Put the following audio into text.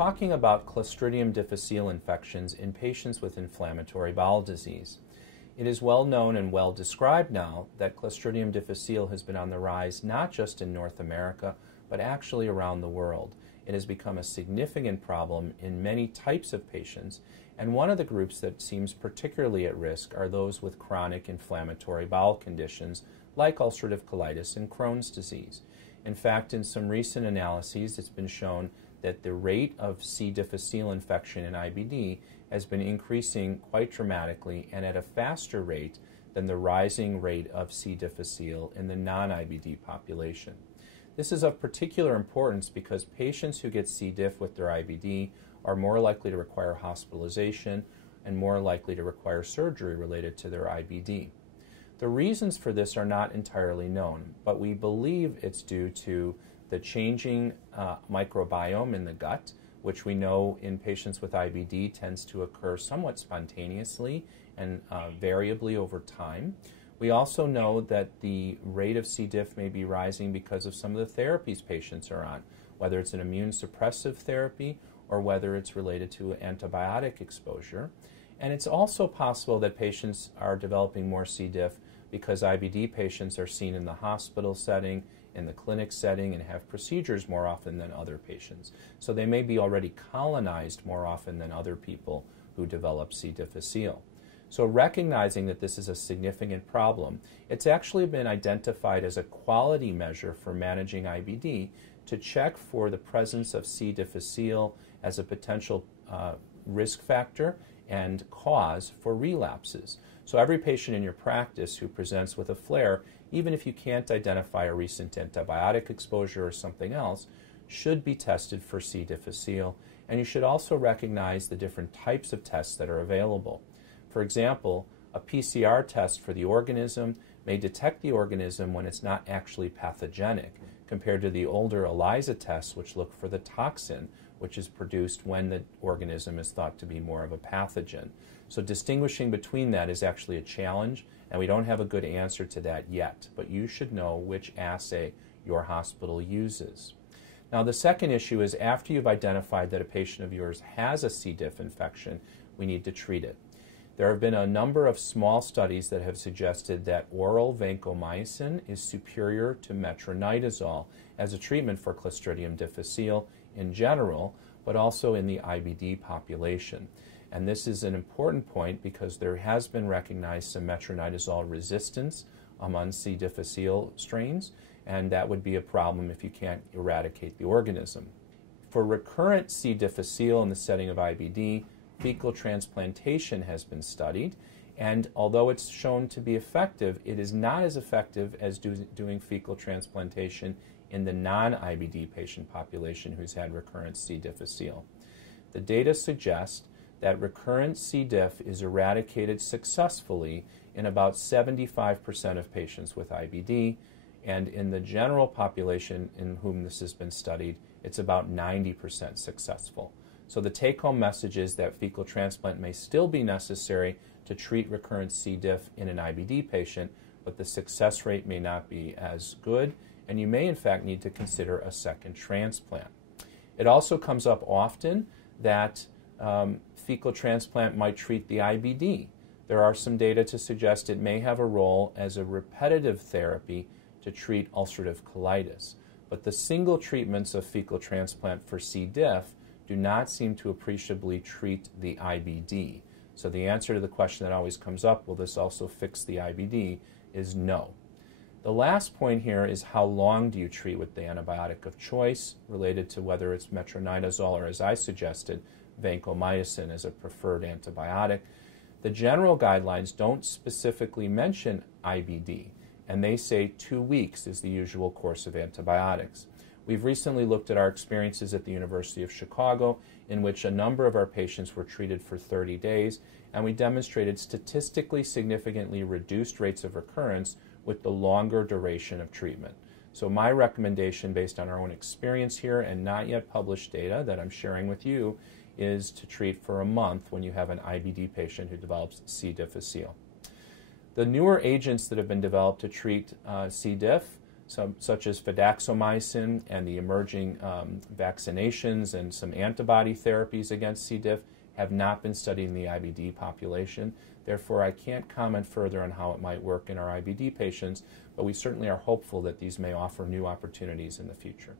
talking about Clostridium difficile infections in patients with inflammatory bowel disease. It is well known and well described now that Clostridium difficile has been on the rise not just in North America, but actually around the world. It has become a significant problem in many types of patients, and one of the groups that seems particularly at risk are those with chronic inflammatory bowel conditions like ulcerative colitis and Crohn's disease. In fact, in some recent analyses, it's been shown that the rate of C. difficile infection in IBD has been increasing quite dramatically and at a faster rate than the rising rate of C. difficile in the non-IBD population. This is of particular importance because patients who get C. diff with their IBD are more likely to require hospitalization and more likely to require surgery related to their IBD. The reasons for this are not entirely known, but we believe it's due to the changing microbiome in the gut, which we know in patients with IBD tends to occur somewhat spontaneously and variably over time. We also know that the rate of C. diff may be rising because of some of the therapies patients are on, whether it's an immune suppressive therapy or whether it's related to antibiotic exposure. And it's also possible that patients are developing more C. diff because IBD patients are seen in the hospital setting, in the clinic setting, and have procedures more often than other patients. So they may be already colonized more often than other people who develop C. difficile. So recognizing that this is a significant problem, it's actually been identified as a quality measure for managing IBD to check for the presence of C. difficile as a potential risk factor and cause for relapses. So every patient in your practice who presents with a flare, even if you can't identify a recent antibiotic exposure or something else, should be tested for C. difficile. And you should also recognize the different types of tests that are available. For example, a PCR test for the organism may detect the organism when it's not actually pathogenic, compared to the older ELISA tests, which look for the toxin, which is produced when the organism is thought to be more of a pathogen. So distinguishing between that is actually a challenge, and we don't have a good answer to that yet, but you should know which assay your hospital uses. Now, the second issue is after you've identified that a patient of yours has a C. diff infection, we need to treat it. There have been a number of small studies that have suggested that oral vancomycin is superior to metronidazole as a treatment for Clostridium difficile in general, but also in the IBD population. And this is an important point because there has been recognized some metronidazole resistance among C. difficile strains, and that would be a problem if you can't eradicate the organism. For recurrent C. difficile in the setting of IBD, fecal transplantation has been studied, and although it's shown to be effective, it is not as effective as doing fecal transplantation in the non-IBD patient population who's had recurrent C. difficile. The data suggest that recurrent C. diff is eradicated successfully in about 75% of patients with IBD, and in the general population in whom this has been studied, it's about 90% successful. So the take-home message is that fecal transplant may still be necessary to treat recurrent C. diff in an IBD patient, but the success rate may not be as good, and you may in fact need to consider a second transplant. It also comes up often that fecal transplant might treat the IBD. There are some data to suggest it may have a role as a repetitive therapy to treat ulcerative colitis, but the single treatments of fecal transplant for C. diff do not seem to appreciably treat the IBD. So the answer to the question that always comes up, will this also fix the IBD, is no. The last point here is how long do you treat with the antibiotic of choice related to whether it's metronidazole or, as I suggested, vancomycin as a preferred antibiotic. The general guidelines don't specifically mention IBD, and they say 2 weeks is the usual course of antibiotics. We've recently looked at our experiences at the University of Chicago, in which a number of our patients were treated for 30 days, and we demonstrated statistically significantly reduced rates of recurrence with the longer duration of treatment. So my recommendation, based on our own experience here and not yet published data that I'm sharing with you, is to treat for a month when you have an IBD patient who develops C. difficile. The newer agents that have been developed to treat C. diff, such as fidaxomicin and the emerging vaccinations and some antibody therapies against C. diff, have not been studied in the IBD population. Therefore, I can't comment further on how it might work in our IBD patients, but we certainly are hopeful that these may offer new opportunities in the future.